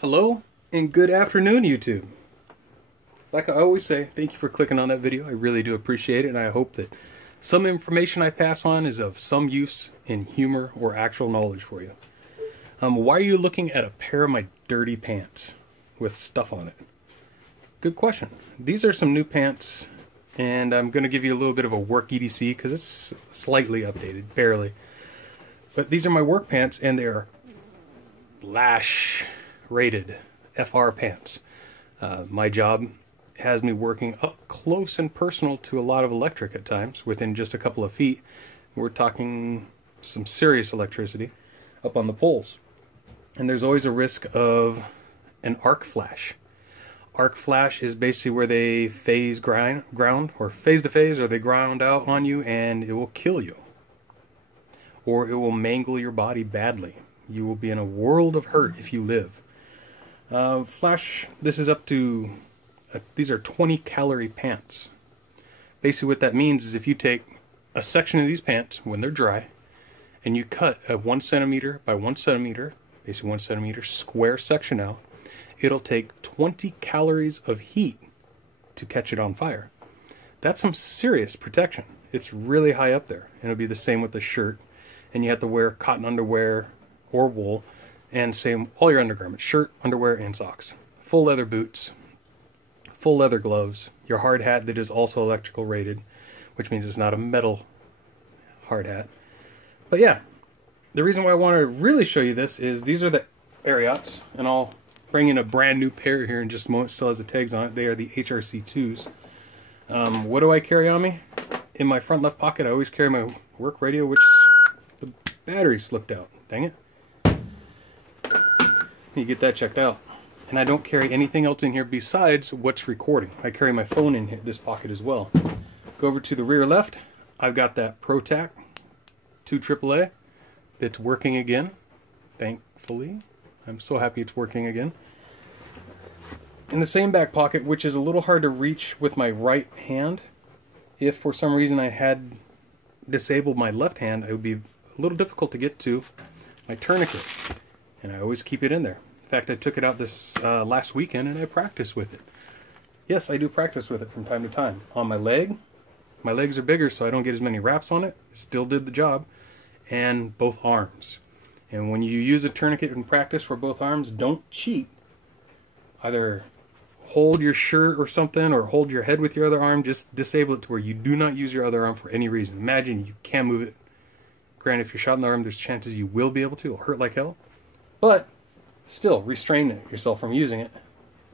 Hello and good afternoon, YouTube. Like I always say, thank you for clicking on that video. I really do appreciate it, and I hope that some information I pass on is of some use in humor or actual knowledge for you. Why are you looking at a pair of my dirty pants with stuff on it? Good question. These are some new pants, and I'm going to give you a little bit of a work EDC because it's slightly updated, barely. But these are my work pants, and they are Lash rated FR pants. My job has me working up close and personal to a lot of electric at times, within just a couple of feet. We're talking some serious electricity up on the poles. And there's always a risk of an arc flash. Arc flash is basically where they phase ground, or phase to phase, or they ground out on you and it will kill you. Or it will mangle your body badly. You will be in a world of hurt if you live. Flash, this is up to, these are 20 calorie pants. Basically what that means is if you take a section of these pants when they're dry and you cut a 1 centimeter by 1 centimeter, basically 1 centimeter square section out, it'll take 20 calories of heat to catch it on fire. That's some serious protection. It's really high up there. And it'll be the same with the shirt. And you have to wear cotton underwear or wool, and same all your undergarments, shirt, underwear, and socks. Full leather boots, full leather gloves, your hard hat that is also electrical rated, which means it's not a metal hard hat. But yeah, the reason why I want to really show you this is these are the Ariats, and I'll bring in a brand new pair here in just a moment. Still has the tags on it. They are the HRC2s. What do I carry on me? In my front left pocket, I always carry my work radio, which the battery slipped out. Dang it. You get that checked out. And I don't carry anything else in here besides what's recording. I carry my phone in here, this pocket as well. Go over to the rear left. I've got that ProTac 2 AAA that's working again. Thankfully. I'm so happy it's working again. In the same back pocket, which is a little hard to reach with my right hand, if for some reason I had disabled my left hand, it would be a little difficult to get to my tourniquet. And I always keep it in there. In fact, I took it out this last weekend and I practiced with it. Yes, I do practice with it from time to time. On my leg, my legs are bigger so I don't get as many wraps on it. It still did the job. And both arms. And when you use a tourniquet in practice for both arms, don't cheat. Either hold your shirt or something, or hold your head with your other arm. Just disable it to where you do not use your other arm for any reason. Imagine you can't move it. Granted, if you're shot in the arm, there's chances you will be able to. It'll hurt like hell. But still, restrain yourself from using it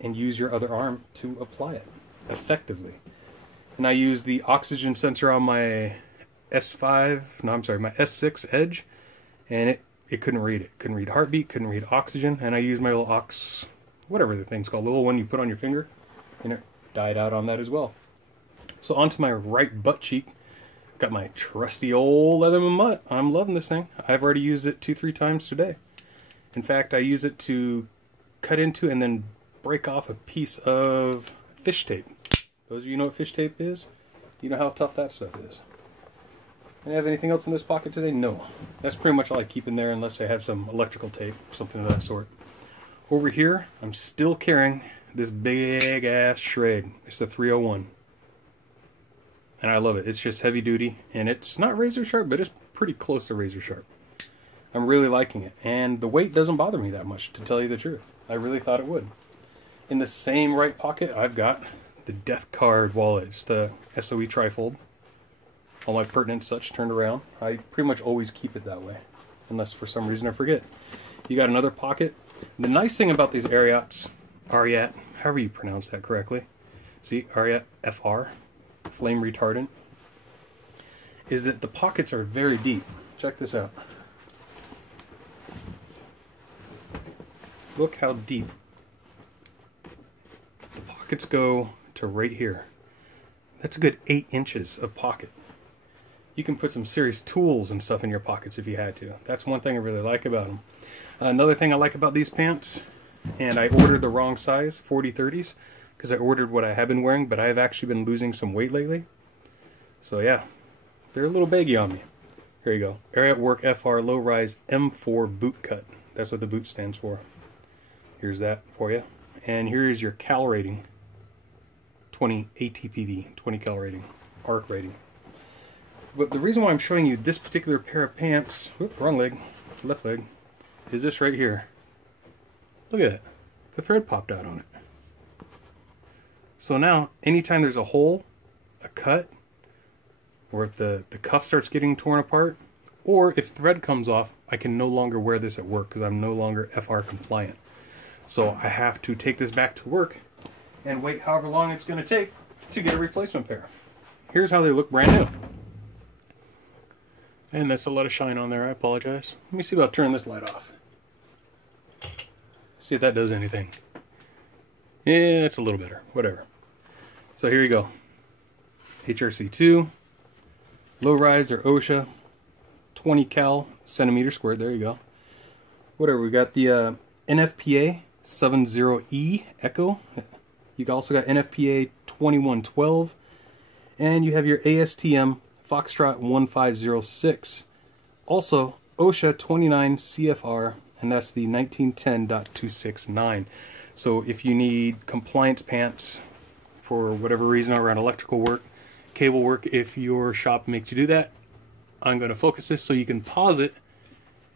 and use your other arm to apply it effectively. And I use the oxygen sensor on my my S6 Edge, and it couldn't read it. Couldn't read heartbeat, couldn't read oxygen, and I used my little whatever the thing's called, the little one you put on your finger, and it died out on that as well. So onto my right butt cheek, got my trusty old Leatherman mutt. I'm loving this thing. I've already used it 2-3 times today. In fact, I use it to cut into and then break off a piece of fish tape. Those of you know what fish tape is, you know how tough that stuff is. Do I have anything else in this pocket today? No. That's pretty much all I keep in there unless I have some electrical tape, something of that sort. Over here, I'm still carrying this big ass shred. It's the 301. And I love it. It's just heavy duty, and it's not razor sharp, but it's pretty close to razor sharp. I'm really liking it, and the weight doesn't bother me that much, to tell you the truth. I really thought it would. In the same right pocket, I've got the Death Card wallet. It's the SOE trifold. All my pertinent such turned around. I pretty much always keep it that way, unless for some reason I forget. You got another pocket. The nice thing about these Ariat, however you pronounce that correctly, see, Ariat FR, flame retardant, is that the pockets are very deep. Check this out. Look how deep. The pockets go to right here. That's a good 8 inches of pocket. You can put some serious tools and stuff in your pockets if you had to. That's one thing I really like about them. Another thing I like about these pants, and I ordered the wrong size, 40-30s, because I ordered what I have been wearing, but I've actually been losing some weight lately. So yeah, they're a little baggy on me. Here you go. Ariat Work FR Low Rise M4 Boot Cut. That's what the boot stands for. Here's that for you. And here is your cal rating. 20 ATPV, 20 cal rating, arc rating. But the reason why I'm showing you this particular pair of pants, whoop, wrong leg, left leg, is this right here. Look at it. The thread popped out on it. So now, anytime there's a hole, a cut, or if the cuff starts getting torn apart, or if thread comes off, I can no longer wear this at work because I'm no longer FR compliant. So I have to take this back to work and wait however long it's going to take to get a replacement pair. Here's how they look brand new. And that's a lot of shine on there, I apologize. Let me see if I'll turn this light off. See if that does anything. Yeah, it's a little better, whatever. So here you go. HRC2, low rise or OSHA, 20 cal centimeter squared, there you go. Whatever, we got the NFPA 70E Echo. You also got NFPA 2112, and you have your ASTM Foxtrot 1506. Also, OSHA 29 CFR, and that's the 1910.269. So if you need compliance pants for whatever reason around electrical work, cable work, if your shop makes you do that, I'm going to focus this so you can pause it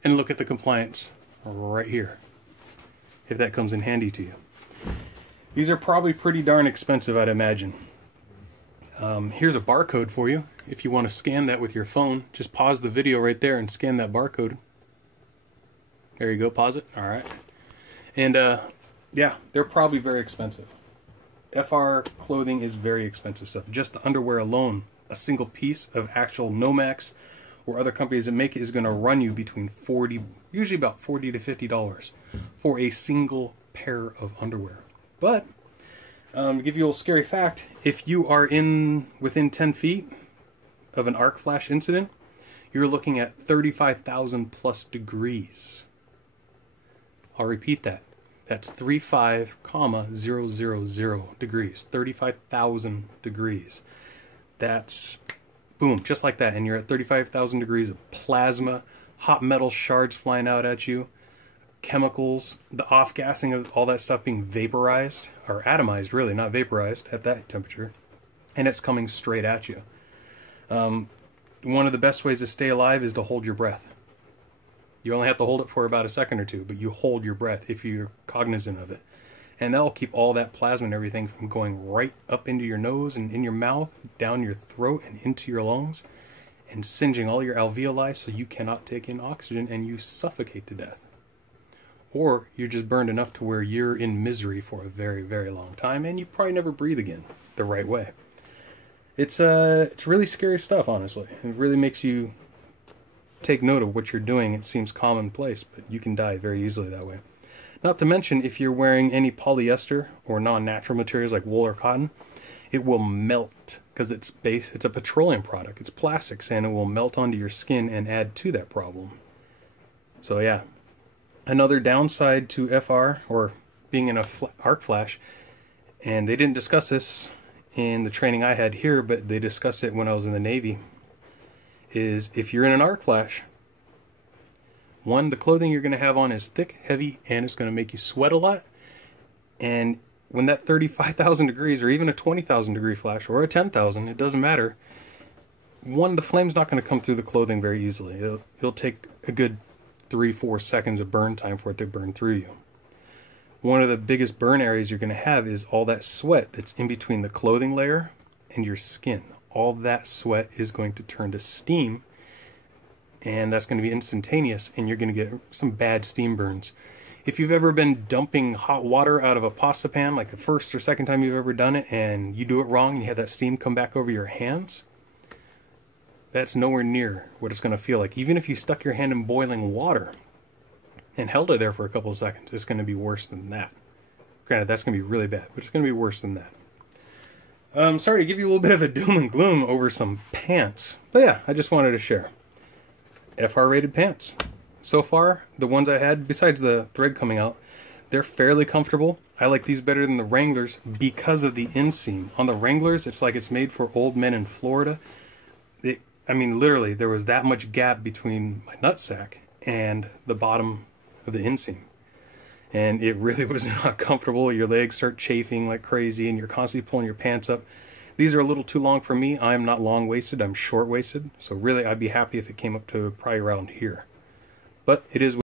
and look at the compliance right here, if that comes in handy to you. These are probably pretty darn expensive, I'd imagine. Here's a barcode for you. If you want to scan that with your phone, just pause the video right there and scan that barcode. There you go, pause it. All right. And yeah, they're probably very expensive. FR clothing is very expensive stuff. Just the underwear alone, a single piece of actual Nomax or other companies that make it is going to run you between usually about $40 to $50 for a single pair of underwear. But to give you a little scary fact, if you are within 10 feet of an arc flash incident, you're looking at 35,000 plus degrees. I'll repeat that. That's 35,000 degrees. 35,000 degrees. That's boom, just like that. And you're at 35,000 degrees of plasma, hot metal shards flying out at you, chemicals, the off-gassing of all that stuff being vaporized, or atomized really, not vaporized at that temperature, and it's coming straight at you. One of the best ways to stay alive is to hold your breath. You only have to hold it for about a second or two, but you hold your breath if you're cognizant of it. And that'll keep all that plasma and everything from going right up into your nose and in your mouth, down your throat and into your lungs, and singeing all your alveoli so you cannot take in oxygen and you suffocate to death. Or you're just burned enough to where you're in misery for a very, very long time and you probably never breathe again the right way. It's really scary stuff, honestly. It really makes you take note of what you're doing. It seems commonplace, but you can die very easily that way. Not to mention, if you're wearing any polyester or non-natural materials like wool or cotton, it will melt because it's a petroleum product. It's plastics, and it will melt onto your skin and add to that problem. So yeah, another downside to FR, or being in a arc flash, and they didn't discuss this in the training I had here, but they discussed it when I was in the Navy, is if you're in an arc flash, one, the clothing you're going to have on is thick, heavy, and it's going to make you sweat a lot. And when that 35,000 degrees, or even a 20,000 degree flash, or a 10,000, it doesn't matter. One, the flame's not going to come through the clothing very easily. It'll take a good 3-4 seconds of burn time for it to burn through you. One of the biggest burn areas you're going to have is all that sweat that's in between the clothing layer and your skin. All that sweat is going to turn to steam, and that's going to be instantaneous, and you're going to get some bad steam burns. If you've ever been dumping hot water out of a pasta pan, like the first or second time you've ever done it, and you do it wrong and you have that steam come back over your hands, that's nowhere near what it's going to feel like. Even if you stuck your hand in boiling water and held it there for a couple of seconds, it's going to be worse than that. Granted, that's going to be really bad, but it's going to be worse than that. Sorry to give you a little bit of a doom and gloom over some pants, but yeah, I just wanted to share. FR rated pants. So far, the ones I had, besides the thread coming out, they're fairly comfortable. I like these better than the Wranglers because of the inseam. On the Wranglers, it's like it's made for old men in Florida. I mean, literally, there was that much gap between my nutsack and the bottom of the inseam. and it really was not comfortable. Your legs start chafing like crazy, and you're constantly pulling your pants up. These are a little too long for me. I'm not long-waisted, I'm short-waisted, so really I'd be happy if it came up to probably around here. But it is